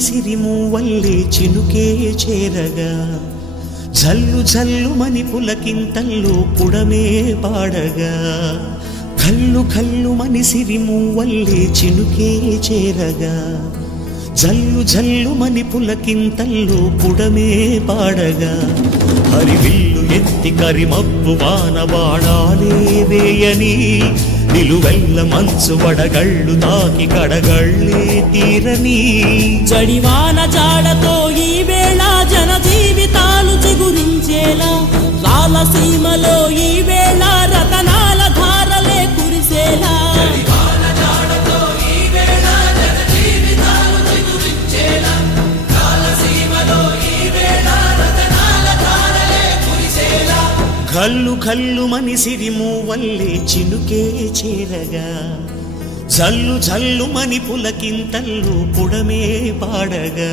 సిరిమూవల్లే చినుకే చేరగా జల్లు జల్లుమని పులకింతల్లో పుడమే పాడగా కల్లు కల్లుమని సిరిమూవల్లే చినుకే చేరగా జల్లు జల్లుమని పులకింతల్లో పుడమే పాడగా హరివిల్లు ఎత్తి కరిమబ్బు వాన బాణాలే వేయని నిలువెల్ల మంచు వడగళ్ళు తాకి కడగళ్ళే తీరని జడివాన జాడతో ఈ వేళ జన జీవితాలు చిగురించేలా రాలసీమలో ఈ వేళ రతనాల ధారలే కురిసేలా కల్లు కల్లుమని సిరిమూవల్లే చినుకే చేరగా జల్లు జల్లుమని పులకింతల్లో పుడమే పాడగా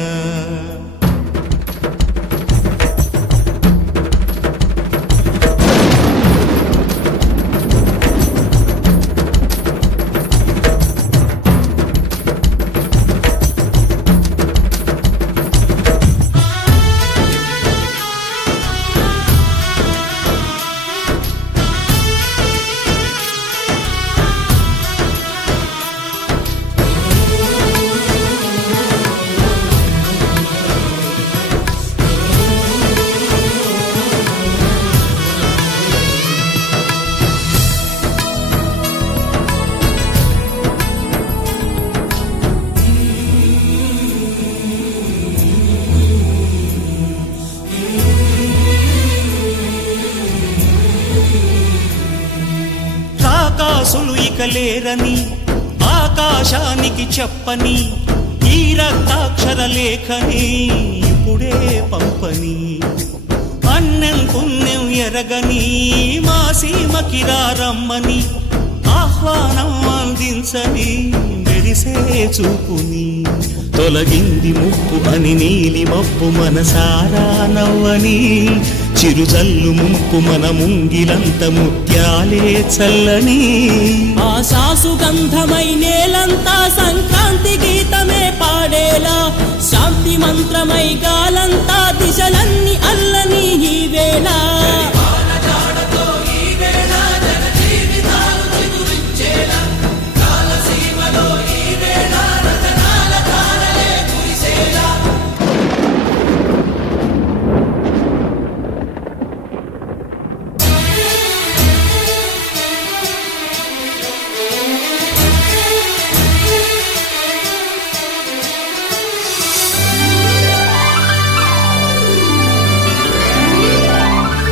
రాకాసులు ఇక లేరని ఆకాశానికి చెప్పని ఈ రక్తాక్షర లేఖని ఇప్పుడే పంపని అన్నం పుణ్యం ఎరగని మా సీమకి రమ్మని ఆహ్వానం అందించని మెరిసే చూపుని తొలగింది ముప్పు అని నీలి మప్పు మనసారా నవ్వని చిరుజల్లు ముంపు మన ముంగిలంత ముత్యాలే చల్లని ఆశా సుగంధమై నేలంతా